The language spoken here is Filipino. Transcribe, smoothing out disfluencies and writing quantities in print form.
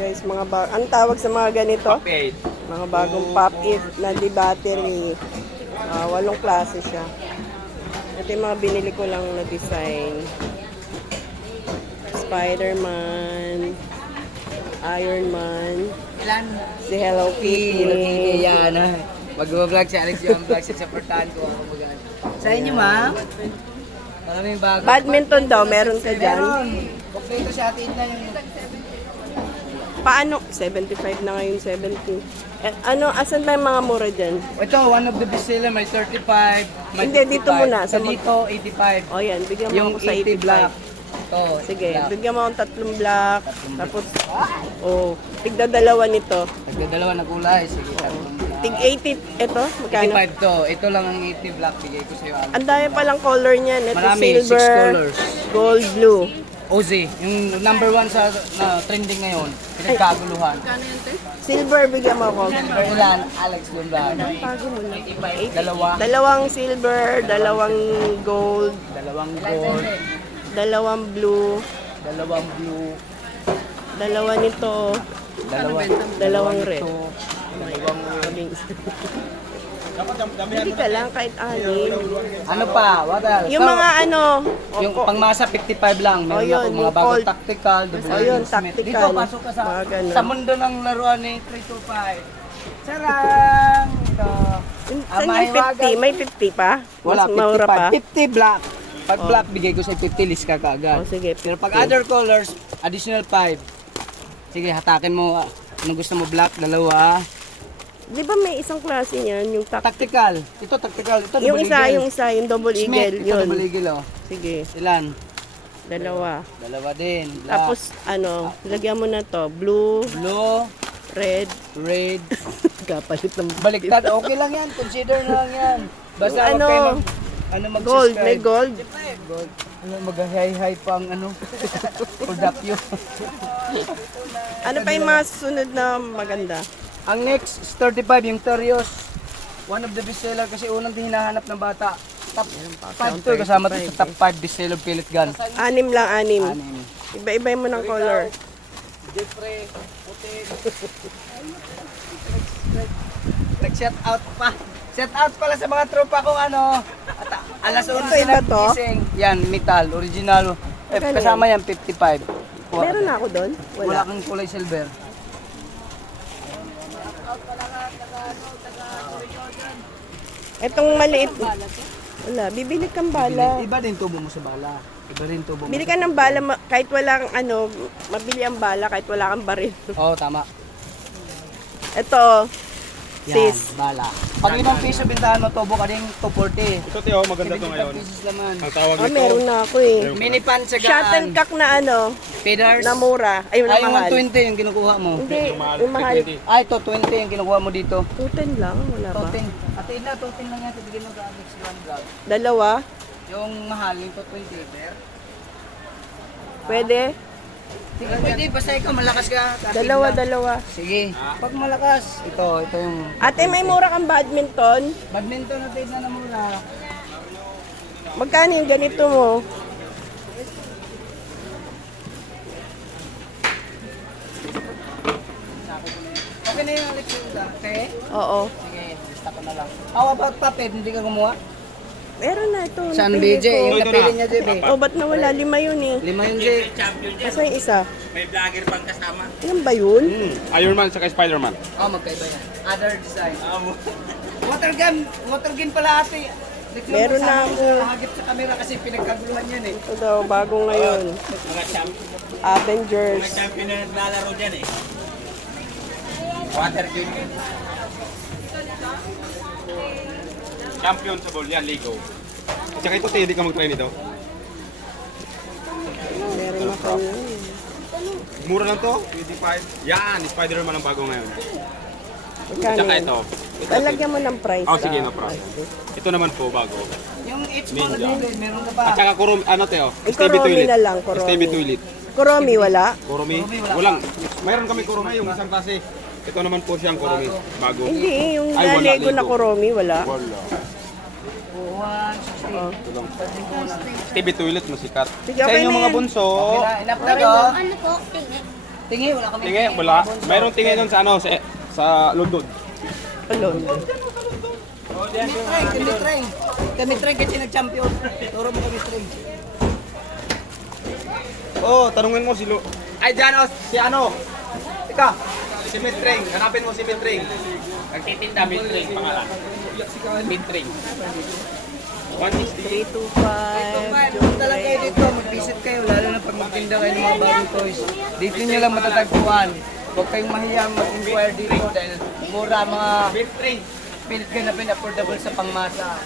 Guys, ang tawag sa mga ganito, mga bagong pop-it na di battery. 8 klase siya. Ito yung mga binili ko lang na design. Spider-Man, Iron Man, Ilan? si Hello Kitty. Yan ha. Mag-vlog si Alex yung vlog sa supportahan ko. Sa inyo ma? Maraming bago. Badminton daw, meron ka dyan. Meron. Kompleto sa atin na yung... Paano? 75 na ngayon, 70. Asan ba yung mga mura dyan? Ito, one of the best seller, may 35, may Hindi, 55. dito muna. Sa dito, 85. O yan, bigyan mo Yung ako sa 80 black. 85. Ito, Sige, black. bigyan mo akong 3 black. Tapos, tigda dalawa nito. Nagdadalawa na kulay. Sige, tatlong black. Tig 80, ito, magkano? 85 to. Ito lang ang 80 black. Bigay ko sa'yo. Alex. Ang dami palang color niyan. Ito Marami, 6 silver, colors. gold, blue. Ozy, yung number 1 sa trending ngayon. Pinagkaguluhan. Silver, bigyan mo ako. Ilan? Alex Lumban. Tago mo lang. Dalawa. Dalawang silver, dalawang gold, Dalawang gold. dalawang blue, Dalawang blue. dalawa nito, dalawang red. ito, Dalawang red. Hindi ka lang kahit anin. Ano pa? What else? Yung mga Yung pangmasa 55 lang. Meron yun, ako mga yung bago cold. tactical, double yun, Smith. tactical. Dito, pasok ka Mga ganun. sa mundo ng laruan ni 325. Sarang! Ito. Saan yung 50? May 50 pa? Wala, Mas mura pa? 55. 50 black. Pag black, bigay ko sa 50, list ka kaagad. Sige, Pero pag 50. other colors, additional 5. Sige, hatakin mo. Anong gusto mo? Black, dalawa. Di ba may isang klase niyan, yung Tactical. Ito, tactical. Ito, yung double eagle. yung double Smith, eagle, ito, yun. double eagle, oh. Sige, Ilan? dalawa. Dalawa din. Black. Tapos, lagyan mo na to, blue, Blue, red, red. kapalit ng Baliktad, okay lang yan. Consider na lang yan. Basta Yung wag kayo mag-subscribe. gold, may gold. Gold. Ano, mag-hi-hi pang product Ano pa yung mga susunod na maganda? Ang next is 35, yung Torios. One of the best seller kasi unang hinahanap ng bata. Top 5 to, kasama to sa top 5 best seller pellet gun. 6 lang, 6. Anim. Iba-iba mo ng color. Jeffrey, puti. Nag-shout out pa. Shout out pala sa mga tropa kong At alas 11 Ito, iba to? gising. Yan, metal, original. Magkano Kasama yan, 55. Meron na ako doon? Wala Wala. kang kulay silver. Etong maliit. Wala, bibili kang bala. Iba din tubo mo sa bala. Iba din tubo mo. Bili ka ng bala kahit wala kang mabili ang bala kahit wala kang baril. Oo, tama. Ito, Yan, sis. bala. Pag ilang piso bintahan mo, tubo ka din 240. Ito Teo, maganda to ngayon. 75 pesos naman. Ang tawag nito, Meron na ako eh. Mini pan sa gaan. Shuttlecock na Feeders. na mura. Ay, na Ay, yung mahal. 120 yung kinukuha mo. Hindi, yung mahal. Ay, ito 20 yung kinukuha mo dito. 210 lang, wala ba? 210. Ate na, 210 lang yan. Bigyan mo ka Alex one vlog. Dalawa? Yung mahal, yung 220. Pwede? Sige, pwede. Basta ikaw malakas ka. Dalawa. Sige. Pag malakas, ito yung... Ate, may mura kang badminton? Badminton natin na muna. Magkano yung ganito mo? Okay na yung Alex. Okay? Oo. Sige, lista ko na lang. How about papel? Hindi ka gumawa? Meron na ito. Saan napili BJ? ko. Yung napili niya, JB. Oh, ba't nawala? 5 yun eh. 5 yun, J. Asa yung isa? May vlogger pang kasama. Yan ba yun? Iron Man saka Spider-Man. Oh, magkaiba yan. Other design. Water gun pala ate. Meron na ako. Hagip sa camera kasi pinagkaguluhan yan eh. Ito daw, bago ngayon. Mga Avengers. champion na naglalaro dyan eh. Water gun yun. Champion sa ball, yan, Lego. At saka ito, Teo, hindi ka mag-try nito. Meron na ako yun. Mura lang to, 25. Yan, Spider-Man ang bago ngayon. At Magkano saka yun? ito. Lalagyan mo ng price. Oh, sige, ah. no problem. Ito naman po, bago. Yung H mo na Ninja. din, meron ka pa. At saka Kuromi, Teo? Eh, Kuromi na lang, Kuromi. Stevie Toilet. Kuromi, wala? Kuromi? Kuromi, wala Walang. Mayroon kami Kuromi, yung isang klase. Ito naman po siyang Kuromi. Bago. Hindi, yung Ay, wala, Lego na Lego. Kuromi, wala. Wala. 160. Oh. Ito lang. Stevie Toilet, masikat. Sige, Sa okay inyo na mga yan. bunso, Enough na to. Ano po? Tingin. Tingi, wala kami. Tingi, wala. Mayroong tingi doon sa ano, sa London. Alon. Kami train kasi nag-champion. Turo mo kami train. Oh, tanungin mo si Lu. Ay, dyan oh, si ano? Ika, si Mitring. Hanapin mo si Mitring. Nagtitinda, Mitring, pangalan. Mitring. 160. 325. Punta lang kayo dito, mag-visit kayo, lalo na pag magtinda kayo ng mga bagong toys. Dito nyo lang matatagpuan. Huwag kayong mahiyang mag-inquire dito dahil mura mga Mitring. pilit ganapin affordable sa pangmasa.